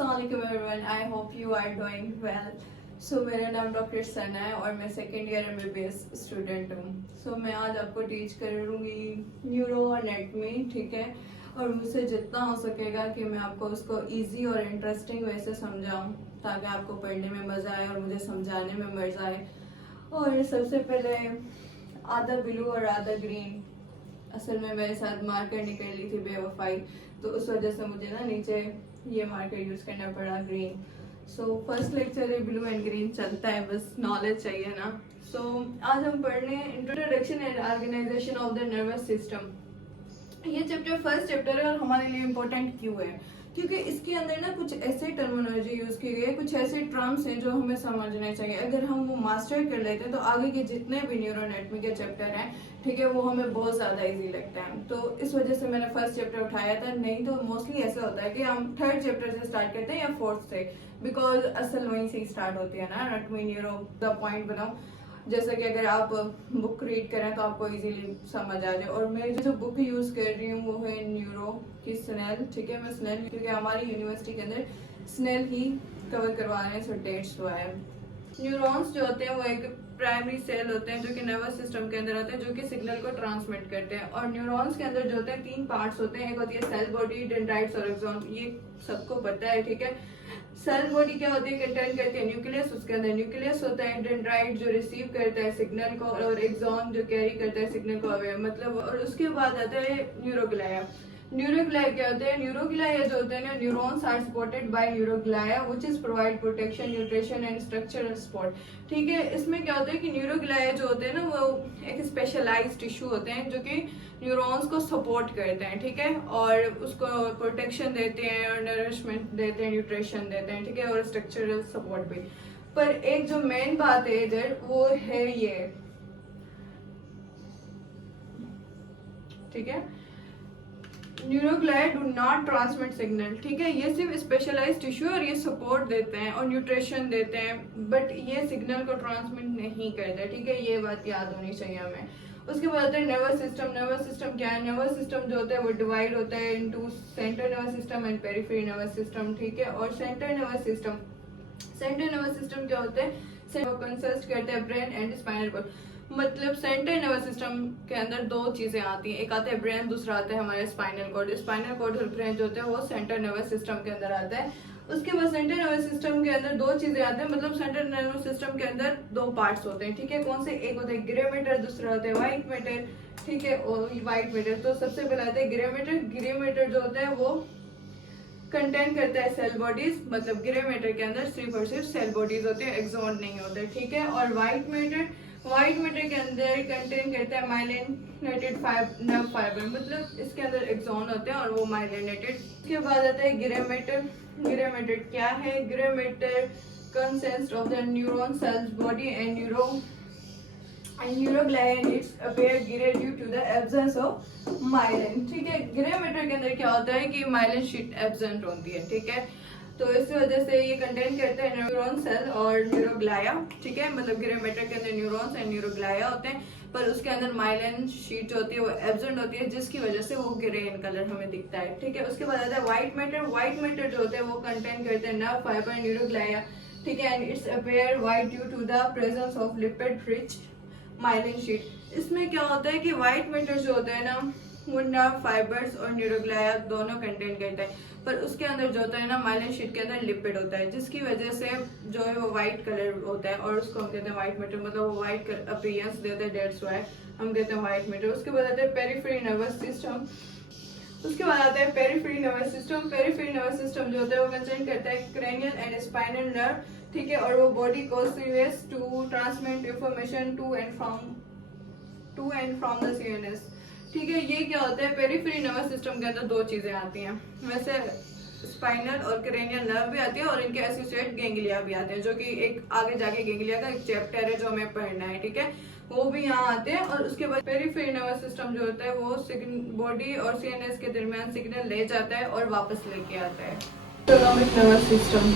Assalamualaikum everyone. I hope you are doing well. So मेरा नाम doctor सना है और मैं सेकेंड ईयर MBBS स्टूडेंट हूँ. So मैं आज आपको टीच करूँगी न्यूरो एनाटॉमी, ठीक है. और मुझसे जितना हो सकेगा कि मैं आपको उसको इजी और इंटरेस्टिंग वे से समझाऊँ ताकि आपको पढ़ने में मज़ा आए और मुझे समझाने में मज़ा आए. और सबसे पहले आधा ब्लू और आधा ग्रीन. असल में मेरे साथ मार्कर निकल ली थी बेवफाई, तो उस वजह से मुझे ना नीचे ये मार्कर यूज़ करना पड़ा green. So first lecture blue and green चलता है, बस नॉलेज चाहिए ना. सो आज हम पढ़ रहे हैं introduction and organisation of the nervous system. ये चैप्टर फर्स्ट चैप्टर है और हमारे लिए इम्पोर्टेंट क्यों है, क्योंकि इसके अंदर ना कुछ ऐसे टर्मिनोलॉजी यूज़ की गई है, कुछ ऐसे टर्म्स हैं जो हमें समझने चाहिए. अगर हम वो मास्टर कर लेते हैं तो आगे के जितने भी न्यूरो एनाटॉमी के चैप्टर हैं, ठीक है, वो हमें बहुत ज़्यादा इजी लगता है. तो इस वजह से मैंने फर्स्ट चैप्टर उठाया था. नहीं तो मोस्टली ऐसा होता है कि हम थर्ड चैप्टर से स्टार्ट करते हैं या फोर्थ से, बिकॉज असल वहीं से स्टार्ट होती है ना एनाटॉमी न्यूरो. द पॉइंट बनाओ जैसे कि अगर आप बुक रीड करें तो आपको इजीली समझ आ जाए. और मैं जो बुक यूज़ कर रही हूँ वो है न्यूरो की स्नेल, ठीक है. मैं स्नेल क्योंकि हमारी यूनिवर्सिटी के अंदर स्नेल ही कवर करवा रहे हैं, सो डेट्स हुआ है. न्यूरॉन्स जो होते हैं वो एक प्राइमरी सेल होते हैं जो कि नर्वस सिस्टम के अंदर आते हैं, जो कि सिग्नल को ट्रांसमिट करते हैं. और न्यूरॉन्स के अंदर जो होते हैं तीन पार्ट्स होते हैं. एक होती है सेल बॉडी, डेंड्राइट्स और एक्सॉन. ये सबको पता है, ठीक है. सेल बॉडी क्या होती है, कंटेन करती है न्यूक्लियस. उसके अंदर न्यूक्लियस होता है. डेंड्राइट जो रिसीव करता है सिग्नल को, और एक्सॉन जो कैरी करता है सिग्नल को अवे, मतलब. और उसके बाद आता है न्यूरोग्लाया. न्यूरोग्लाया क्या होते हैं, न्यूरोग्लाया जो होते हैं ना, neurons are supported by neuroglia which is provide protection, nutrition and structural support, ठीक है. इसमें क्या होता है कि न्यूरोग्लाया जो होते हैं ना वो एक स्पेशलाइज्ड टिश्यू होते हैं जो कि न्यूरॉन्स को सपोर्ट करते हैं, ठीक है. और उसको प्रोटेक्शन देते हैं और नरिशमेंट देते हैं, न्यूट्रिशन देते हैं, ठीक है, और स्ट्रक्चरल सपोर्ट भी. पर एक जो मेन बात है इधर वो है ये, ठीक है, न्यूरोग्लाया डू नॉट ट्रांसमिट सिग्नल, ठीक है. ये सिर्फ स्पेशलाइज्ड टिश्यू और ये सपोर्ट देते हैं और न्यूट्रिशन देते हैं, बट ये सिग्नल को ट्रांसमिट नहीं करते, ठीक है. ये बात याद होनी चाहिए हमें. उसके बाद आता है नर्वस सिस्टम. नर्वस सिस्टम क्या है, नर्वस सिस्टम जो होता है वो डिवाइड होता है into central nervous system and peripheral nervous system, ठीक है. और सेंट्रल नर्वस सिस्टम क्या होता है, कंसिस्ट करता है ब्रेन एंड स्पाइनल कॉर्ड. मतलब सेंट्रल नर्वस सिस्टम के अंदर दो चीजें आती हैं, एक आता है ब्रेन, दूसरा आता है हमारे स्पाइनल कॉर्ड. स्पाइनल कॉर्ड और ब्रेन जो होते हैं वो सेंट्रल नर्वस सिस्टम के अंदर आता है. उसके बाद सेंट्रल नर्वस सिस्टम के अंदर दो चीजें आती हैं, मतलब सेंट्रल नर्वस सिस्टम के अंदर दो पार्ट्स होते हैं, ठीक है. कौन से, एक होता है ग्रे मैटर, दूसरा होता है व्हाइट मैटर, ठीक है. और व्हाइट मैटर, तो सबसे पहले आता है ग्रे मैटर. ग्रे मैटर जो होता है वो कंटेन करता है सेल बॉडीज, मतलब ग्रे मैटर के अंदर सिर्फ और सिर्फ सेल बॉडीज होते हैं, एक्सॉन नहीं होते, ठीक है. और व्हाइट मैटर के अंदर कंटेन करता है माइलिनेटेड नर्व फाइबर, मतलब इसके अंदर एक्सॉन होते हैं और वो माइलिनेटेड. इसके बाद आता है ग्रे मैटर. ग्रे मैटर क्या है, grey matter consist of the neuron cells body and neuroglia and it's appear grey due to the absence of myelin, ठीक है. ग्रे मैटर के अंदर क्या होता है कि माइलिन शीट एब्सेंट होती है, ठीक है. तो इस वजह से ये कंटेन करते हैं न्यूरॉन सेल और न्यूरोग्लाया, ठीक है. मतलब ग्रे मैटर के अंदर न्यूरॉन्स एंड न्यूरोग्लाया होते हैं, पर उसके अंदर माइलिन शीट जो होती है वो एब्सेंट होती है, जिसकी वजह से वो ग्रे इन कलर हमें दिखता है, ठीक है. उसके बाद आता है व्हाइट मैटर. व्हाइट मैटर जो होते हैं वो कंटेन करते हैं नर्व फाइबर, न्यूरोग्लाया, ठीक है. And it's appear white due to the presence of lipid rich myelin sheet. इसमें क्या होता है कि व्हाइट मैटर जो होता है ना वो नर्व फाइबर्स और न्यूरोग्लाया दोनों कंटेन करता है, पर उसके अंदर जो होता है ना माइलिन शीट के अंदर लिपिड होता है, जिसकी वजह से जो है वो व्हाइट कलर होता है और उसको हम कहते हैं व्हाइट मैटर, मतलब वो व्हाइट अपीयरेंस देता है, डेट्स व्हाई हम कहते हैं व्हाइट मैटर. उसके बाद आता है पेरिफेरल नर्वस सिस्टम. उसके बाद आता है peripheral nervous system. Peripheral nervous system जो होता है वो कंसर्न करता है क्रेनियल एंड स्पाइनल नर्व, ठीक है. और वो बॉडी को use to transmit information to and from the CNS, ठीक है. ये क्या होता है, पेरिफेरल नर्वस सिस्टम के अंदर दो चीजें आती हैं. वैसे स्पाइनल और क्रेनियल नर्व भी आती है और इनके एसोसिएट गैंग्लिया भी आते हैं, जो कि एक आगे जाके गैंग्लिया का एक चैप्टर है जो हमें पढ़ना है, ठीक है. वो भी यहाँ आते हैं. और उसके बाद पेरिफेरल नर्वस सिस्टम जो होता है वो बॉडी और सीएनएस के दरमियान सिग्नल ले जाता है और वापस लेके आता है. Autonomic nervous system.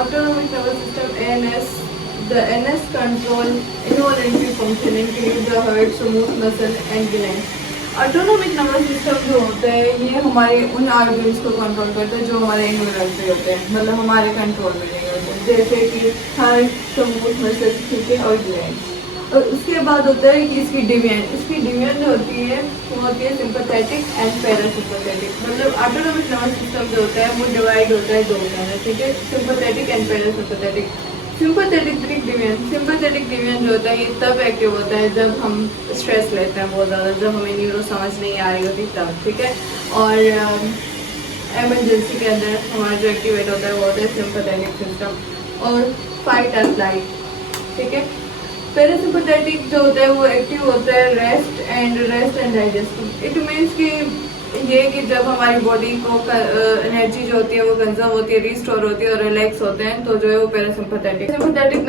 Autonomic nervous system ANS. The NS control involuntary function include the heart, smooth muscle and glands. Autonomic nervous system जो होता है ये हमारे उन आर्गन्स को कंट्रोल करता है जो हमारे इन्वॉल्वमेंट होते हैं, मतलब हमारे कंट्रोल में नहीं होते, जैसे कि हार्ट, स्मूथ मसल, ठीक है, और ग्लैंड। और उसके बाद होता है कि इसकी डिवीजन जो होती है वो होती है सिंपैथेटिक एंड पैरासिम्पैथेटिक। मतलब ऑटोनोमिक नर्वस सिस्टम जो होता है वो डिवाइड होता है दो में, ठीक है, sympathetic and parasympathetic. Sympathetic division जो होता है ये तब एक्टिव होता है जब हम स्ट्रेस लेते हैं बहुत ज़्यादा, जब हमें न्यूरो समझ नहीं आ रही होती तब, ठीक है। और एमरजेंसी के अंदर हमारा जो एक्टिवेट होता है वो होता है सिंपैथेटिक सिस्टम और फाइट एंड फ्लाइट, ठीक है। पैरासिम्पैथेटिक जो होता है वो एक्टिव होता है rest and digesting. It means कि ये कि जब हमारी बॉडी को एनर्जी जो होती है वो कंजर्व होती है, रिस्टोर होती है और रिलैक्स होते हैं, तो जो है वो पैरासिम्पैथेटिक। सिंपैथेटिक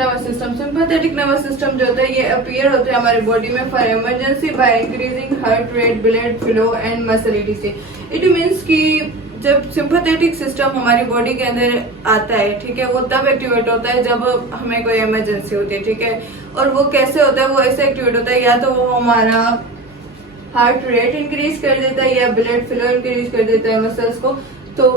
नर्वस सिस्टम जो होता है ये अपीयर होता है हमारी बॉडी में for emergency by increasing heart rate, blood flow and muscle etc. It means कि जब सिंपैथेटिक सिस्टम हमारी बॉडी के अंदर आता है, ठीक है, वो तब एक्टिवेट होता है जब हमें कोई इमरजेंसी होती है, ठीक है। और वो कैसे होता है, वो ऐसे एक्टिवेट होता है या तो वो हमारा हार्ट रेट इंक्रीज कर देता है या ब्लड फ्लो इंक्रीज कर देता है मसल्स को। तो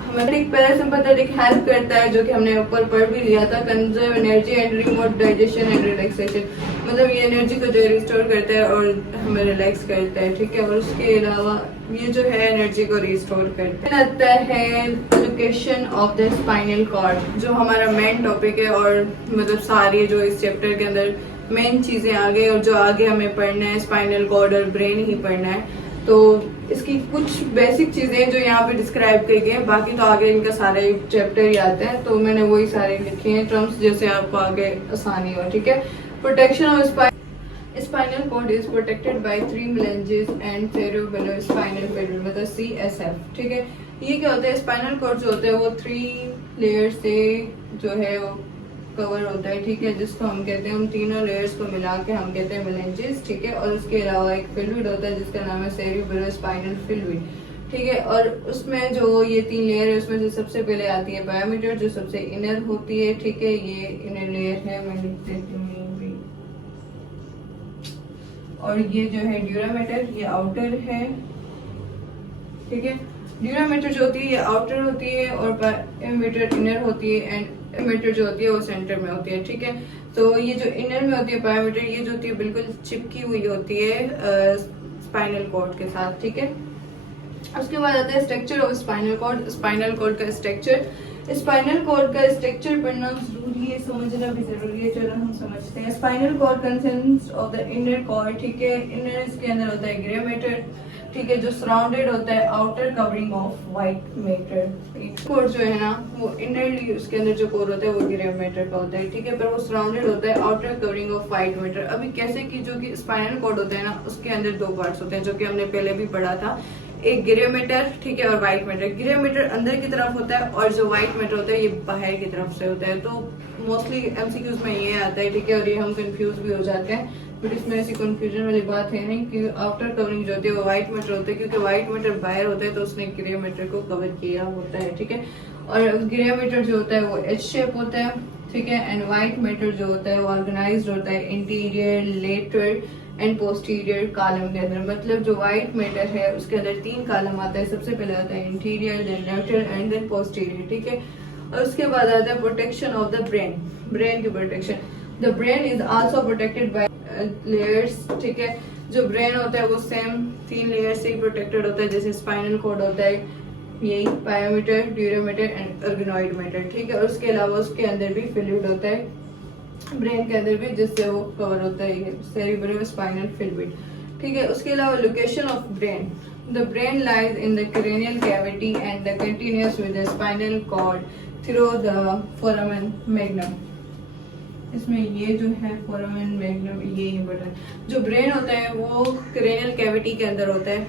हमारे पैरासिम्पैथेटिक हेल्प करता है, जो कि हमने ऊपर पढ़ भी लिया था, conserve energy and remote digestion and relaxation. मतलब ये एनर्जी को जो रिस्टोर करता है और हमें रिलैक्स करता है, ठीक है। और उसके अलावा ये जो है एनर्जी को रिस्टोर करता है। आता है location of the spinal cord, जो हमारा मेन टॉपिक है और मतलब सारी जो इस चैप्टर के अंदर मेन चीज़ें आ गई और जो आगे हमें पढ़ना है स्पाइनल कॉर्ड और ब्रेन ही पढ़ना है। तो इसकी कुछ बेसिक चीज़ें जो यहाँ पे डिस्क्राइब की गई हैं, बाकी तो आगे इनका सारे चैप्टर ही आते हैं, तो मैंने वही सारे लिखे हैं टर्म्स जैसे आपको आगे आसानी हो, ठीक है। Protection of spinal cord is protected by 3 meninges and cerebellospinal fluid, मतलब CSF, ठीक है। ये क्या होता है, स्पाइनल कॉर्ड जो होता है वो 3 लेयर से जो है वो कवर होता है, ठीक है, जिसको हम कहते हैं, उन तीनों लेयर्स को मिला के हम कहते हैं meninges, ठीक है। और उसके अलावा एक फ्लूइड होता है जिसका नाम है cerebellospinal fluid, ठीक है। और उसमें जो ये 3 लेयर है उसमें से सबसे पहले आती है बायोमीटर, जो सबसे इनर होती है, ठीक है, ये इनर लेयर है, मैं लिख देती हूँ। और ये जो है ड्यूरामीटर, ये आउटर है, ठीक है। ड्यूरामीटर जो होती है ये आउटर होती है और बायोमीटर इनर होती है एंड एमीटर जो होती है वो सेंटर में होती है, ठीक है। तो ये जो इनर में होती है बायोमीटर, ये जो होती है बिल्कुल चिपकी हुई होती है स्पाइनल कॉर्ड के साथ, ठीक है। उसके बाद आता है structure of spinal cord. Spinal cord का स्ट्रक्चर, स्पाइनल कॉर्ड का स्ट्रक्चर पढ़ना जरूरी है, समझना भी जरूरी है। चलो हम समझते हैं। Spinal cord consist of the inner cord, ठीक है। इनर इसके अंदर होता है ग्रे मैटर, ठीक है, जो सराउंडेड होता है outer covering of white matter. Core जो है ना वो इनरली उसके अंदर जो कोर होता है वो ग्रे मैटर का होता है, ठीक है, पर वो सराउंडेड होता है outer covering of white matter. अभी कैसे कि जो कि स्पाइनल कॉर्ड होता है ना उसके अंदर 2 पार्ट्स होते हैं, जो कि हमने पहले भी पढ़ा था, एक ग्रे मैटर, ठीक है, और व्हाइट मैटर। ग्रे मैटर अंदर की तरफ होता है और जो व्हाइट मैटर होता है ये बाहर की तरफ से होता है। तो मोस्टली एमसीक्यूज में ये आता है, ठीक है, और ये हम कंफ्यूज भी हो जाते हैं, बट इसमें ऐसी कंफ्यूजन वाली बात है नहीं कि आउटर कवरिंग जो होती है वो व्हाइट मैटर होता है, क्योंकि व्हाइट मैटर बाहर होता है तो उसने ग्रे मैटर को कवर किया होता है, ठीक है। और ग्रे मैटर जो होता है वो एच शेप होता है, ठीक है, एंड व्हाइट मैटर जो होता है वो ऑर्गेनाइज्ड होता है interior, lateral and posterior column के अंदर। मतलब जो व्हाइट मैटर है उसके अंदर 3 कॉलम आता है, सबसे पहले आता है anterior, then lateral and then posterior, ठीक है। और उसके बाद आता है protection of the brain, brain की protection. The brain is also protected by layers, ठीक है। जो ब्रेन होता है वो सेम 3 लेयर से ही प्रोटेक्टेड होता है, जैसे स्पाइनल कॉर्ड होता है यही बायोमीटर, ड्यूरामीटर एंड ऑर्गेनॉइड मैटर, ठीक है। और उसके अलावा उसके अंदर भी फ्लूइड होता है ब्रेन के अंदर भी, जिससे वो कवर होता है ये सेरिब्रोस्पाइनल फ्लूइड, ठीक है। उसके अलावा location of brain, the brain lies in the cranial cavity and the continuous with the spinal cord through the foramen magnum. इसमें ये जो है फोरामेन मैग्नम, ये इम्पोर्टेंट। जो ब्रेन होता है वो क्रेनियल कैविटी के अंदर होता है,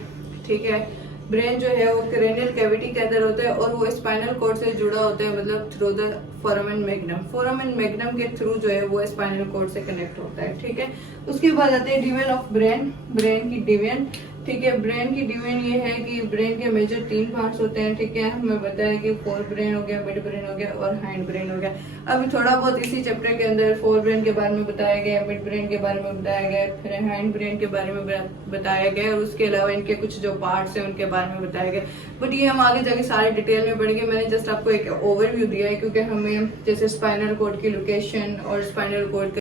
ठीक है। ब्रेन जो है वो क्रेनियल कैविटी के अंदर होता है और वो स्पाइनल कॉर्ड से जुड़ा होता है, मतलब through the foramen magnum. Foramen magnum के थ्रू जो है वो स्पाइनल कॉर्ड से कनेक्ट होता है, ठीक है। उसके बाद आते हैं डिवीजन ऑफ ब्रेन, ब्रेन की डिवीजन। ठीक है। ब्रेन की डिवीजन ये है कि ब्रेन के मेजर 3 पार्ट्स होते हैं, ठीक है। हमें बताया कि फोर ब्रेन हो गया, मिड ब्रेन हो गया और हाइंड ब्रेन हो गया। अभी थोड़ा बहुत इसी चैप्टर के अंदर फोर ब्रेन के बारे में बताया गया, मिड ब्रेन के बारे में बताया गया, फिर हाइंड ब्रेन के बारे में बताया गया, और उसके अलावा इनके कुछ जो पार्ट्स हैं उनके बारे में बताया गया। बट ये हम आगे जाके सारे डिटेल में पढ़ेंगे। मैंने जस्ट आपको एक ओवरव्यू दिया है, क्योंकि हमें जैसे स्पाइनल कॉर्ड की लोकेशन और स्पाइनल कॉर्ड